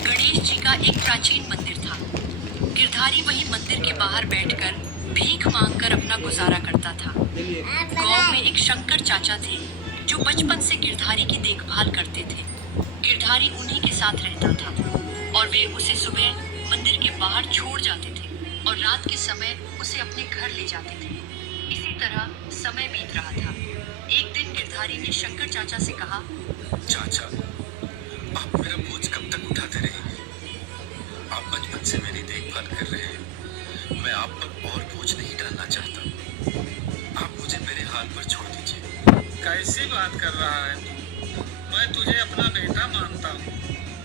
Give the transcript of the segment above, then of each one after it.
गणेश जी का एक प्राचीन मंदिर था। गिरधारी वही मंदिर के बाहर बैठकर भीख मांगकर अपना गुजारा करता था। गांव में एक शंकर चाचा थे जो बचपन से गिरधारी की देखभाल करते थे। गिरधारी उन्हीं के साथ रहता था और वे उसे सुबह मंदिर के बाहर छोड़ जाते थे और रात के समय उसे अपने घर ले जाते थे। इसी तरह समय बीत रहा था। एक दिन गिरधारी ने शंकर चाचा से कहा, चाचा, आप मेरा बोझ कब तक उठाते रहेंगे? आप बचपन से मेरी देखभाल कर रहे हैं। मैं आप पर और बोझ नहीं डालना चाहता। आप मुझे मेरे हाल पर छोड़ दीजिए। कैसी बात कर रहा है तू? मैं तुझे अपना बेटा मानता हूँ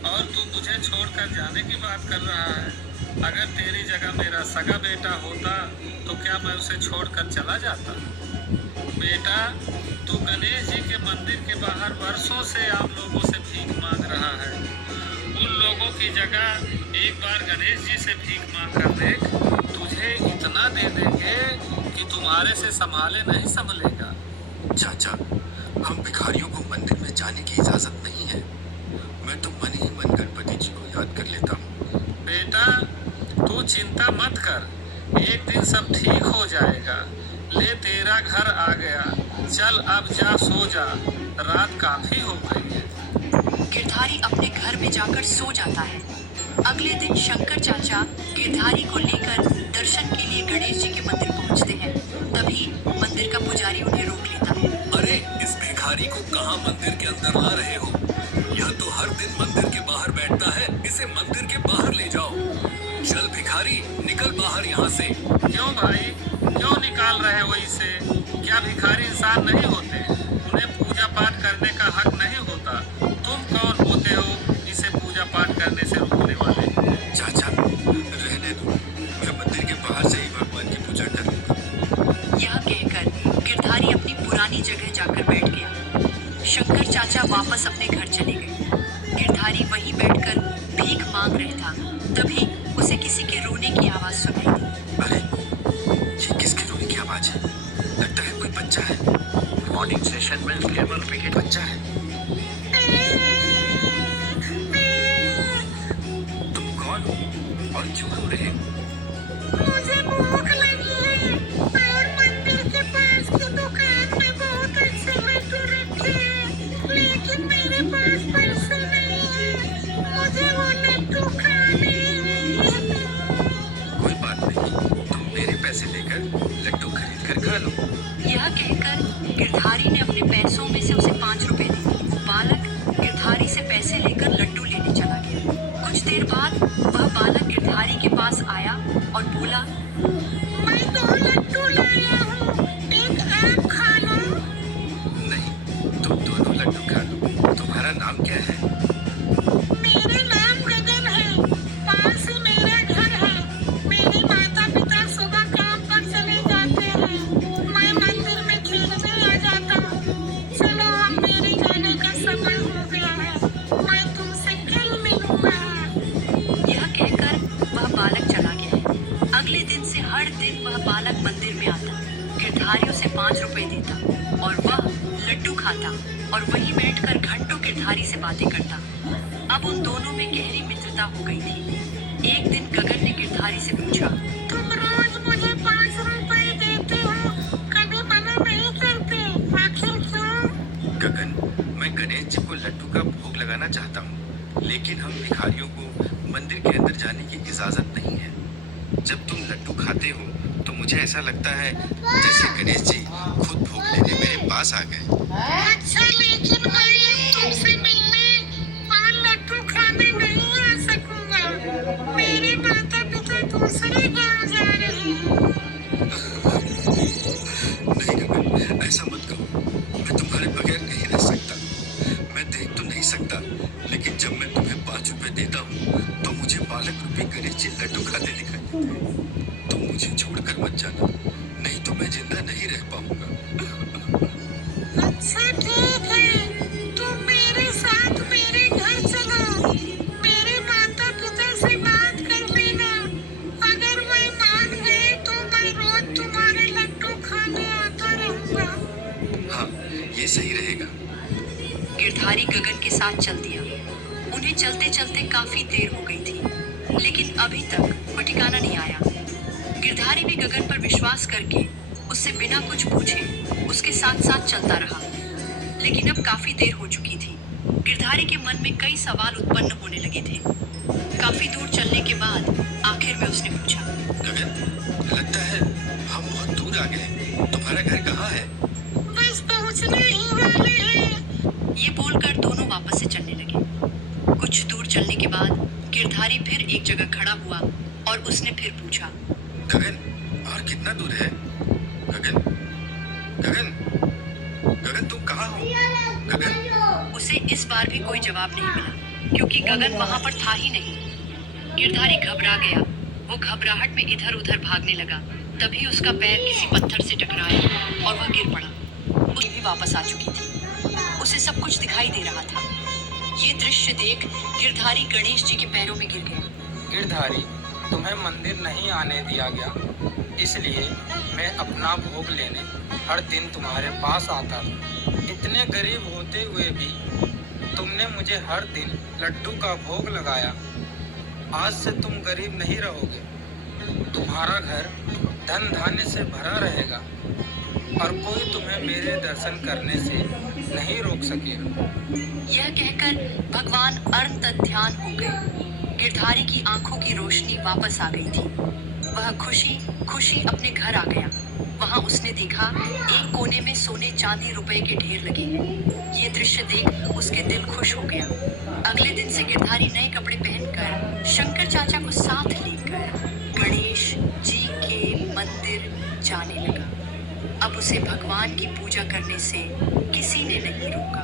और तू मुझे छोड़कर जाने की बात कर रहा है। अगर तेरी जगह मेरा सगा बेटा होता तो क्या मैं उसे छोड़कर चला जाता? बेटा, तू गणेश जी के मंदिर के बाहर वर्षों से आम लोगों से भीख मांग रहा है। उन लोगों की जगह एक बार गणेश जी से भीख मांग कर देख, तुझे इतना दे देंगे कि तुम्हारे से संभाले नहीं संभलेगा। चाचा, हम भिखारियों को मंदिर में जाने की इजाजत नहीं है। मैं तो मन ही मन गणपति जी को याद कर लेता हूँ। बेटा, तू चिंता मत कर, एक दिन सब ठीक हो जाएगा। ले, तेरा घर आ गया। चल अब जा, सो जा, रात काफी हो गई है। गिरधारी अपने घर में जाकर सो जाता है। अगले दिन शंकर चाचा गिरधारी को लेकर दर्शन के लिए गणेश जी के मंदिर पहुंचते हैं। तभी मंदिर का पुजारी उन्हें रोक लेता है। अरे, इस भिखारी को कहाँ मंदिर के अंदर ला रहे हो? यह तो हर दिन मंदिर के बाहर बैठता है। इसे मंदिर के बाहर ले जाओ। चल भिखारी, निकल बाहर यहाँ से। क्यों भाई, क्यों निकाल रहे हो इसे? क्या भिखारी इंसान नहीं होते? उन्हें पूजा पाठ करने का हक नहीं होता? तुम कौन होते हो इसे पूजा पाठ करने से रोकने वाले? चाचा, रहने दो। मैं मंदिर के बाहर से ही भगवान की पूजा करूंगा। यह कहकर गिरधारी अपनी पुरानी जगह जाकर बैठ गया। शंकर चाचा वापस अपने घर चले गए। गिरधारी वहीं बैठकर भीख मांग रहा था। तभी उसे किसी के रोने की आवाज सुनाई दी। अरे, ये किसके रोने की आवाज है? लगता है कोई बच्चा है। मॉर्निंग सेशन में लेवल विकेट बच्चा है। तुम कौन हो और क्यों रो रहे हो? मुझे भूख लगी है और मंदिर के पास की दुकान में बहुत अच्छे लड्डू रखे हैं, लेकिन मेरे पास पैसे नहीं है। मुझे वो लड्डू खाने हैं। कोई बात नहीं, तुम मेरे पैसे लेकर लड्डू खरीद कर खा लो। यह कहकर गिरधारी ने अपने पैसों में से उसे 5 रुपए दिए। वो बालक गिरधारी से पैसे लेकर लड्डू लेने चला गया। कुछ देर बाद वह बालक गिरधारी के पास आया और बोला, मैं 2 लड्डू लाया हूँ, एक आप खा लो। नहीं, तुम दोनों लड्डू खा लो। तुम्हारा नाम क्या है? मेरा नाम गगन है। पास ही मेरा घर है। मेरे माता पिता सुबह काम पर चले जाते हैं। मैं मंदिर में खेलने आ जाता हूँ। चलो, अब मेरे जाने का समय हो गया है। मैं तुमसे कल मिलूंगा। यह कहकर वह बालक चला गया है। अगले दिन से हर दिन वह बालक मंदिर में आता, गिरधारी उसे 5 रुपए देता और वह लड्डू खाता और वहीं बैठकर घंटों गिरधारी से बातें करता। अब उन दोनों में गहरी मित्रता हो गई थी। एक दिन गगन ने गिरधारी से पूछा, तुम रोज मुझे 5 रुपए देते हो, कभी मना नहीं करते, आखिर क्यों? गगन, मैं गणेश जी को लड्डू का भोग लगाना चाहता हूँ, लेकिन हम भिखारियों को मंदिर के अंदर जाने की इजाजत नहीं है। जब तुम लड्डू खाते हो तो मुझे ऐसा लगता है जैसे गणेश जी खुद भोग लेने मेरे पास आ गए। अच्छा, लेकिन मैं तुमसे मिलने और लड्डू खाने नहीं आ सकूंगा। मेरे माता पिता दूसरे गांव जा रहे हैं। नहीं गगन, ऐसा मत करो। मैं तुम्हारे बगैर नहीं रह सकता। मैं देख तो नहीं सकता, लेकिन जब मैं तुम्हें 5 रुपए देता हूँ तो मुझे बालक रूपी गणेश जी लड्डू खाते दिखाई देते हैं। तुम मुझे छोड़कर मत जाना, नहीं तो मैं जिंदा नहीं रह पाऊंगा। अच्छा, ठीक है, तुम मेरे साथ मेरे घर चलो। मेरे माता पिता से बात कर लेना। अगर मैं मान गए तो मैं रोज तुम्हारे लड्डू खाने आता रहूंगा। हाँ, ये सही रहेगा। गिरधारी गगन के साथ चल दिया। उन्हें चलते चलते काफी देर हो गई थी, लेकिन अभी तक कोई ठिकाना नहीं आया। गिरधारी भी गगन पर विश्वास करके उससे बिना कुछ पूछे उसके साथ साथ चलता रहा। लेकिन अब काफी देर हो चुकी थी। गिरधारी के मन में कई सवाल उत्पन्न होने लगे थे। काफी दूर चलने के बाद आखिर में उसने पूछा, गगन, लगता है हम बहुत दूर आ गए। तुम्हारा घर कहाँ है? बस पहुंचने ही वाले हैं। ये बोलकर दोनों वापस से चलने लगे। कुछ दूर चलने के बाद गिरधारी फिर एक जगह खड़ा हुआ और उसने फिर पूछा, गगन, और कितना दूर है? गगन, गगन, गगन, तुम कहाँ हो? गगन। उसे इस बार भी कोई जवाब नहीं मिला, क्योंकि गगन वहां पर था ही नहीं। गिरधारी घबरा गया। वो घबराहट में इधर उधर भागने लगा। तभी उसका पैर किसी पत्थर से टकराया और वह गिर पड़ा। वो भी वापस आ चुकी थी। उसे सब कुछ दिखाई दे रहा था। ये दृश्य देख गिरधारी गणेश जी के पैरों में गिर गया। गिरधारी, तुम्हें मंदिर नहीं आने दिया गया, इसलिए मैं अपना भोग लेने हर दिन तुम्हारे पास आता था। इतने गरीब होते हुए भी तुमने मुझे हर दिन लड्डू का भोग लगाया। आज से तुम गरीब नहीं रहोगे। तुम्हारा घर धन धान्य से भरा रहेगा और कोई तुम्हें मेरे दर्शन करने से नहीं रोक सकेगा। यह कहकर भगवान अनंत ध्यान हो गए। गिरधारी की आंखों की रोशनी वापस आ गई थी। वह खुशी खुशी अपने घर आ गया। वहां उसने देखा एक कोने में सोने चांदी रुपए के ढेर लगे। ये दृश्य देख उसके दिल खुश हो गया। अगले दिन से गिरधारी नए कपड़े पहनकर शंकर चाचा को साथ लेकर गणेश जी के मंदिर जाने लगा। अब उसे भगवान की पूजा करने से किसी ने नहीं रोका।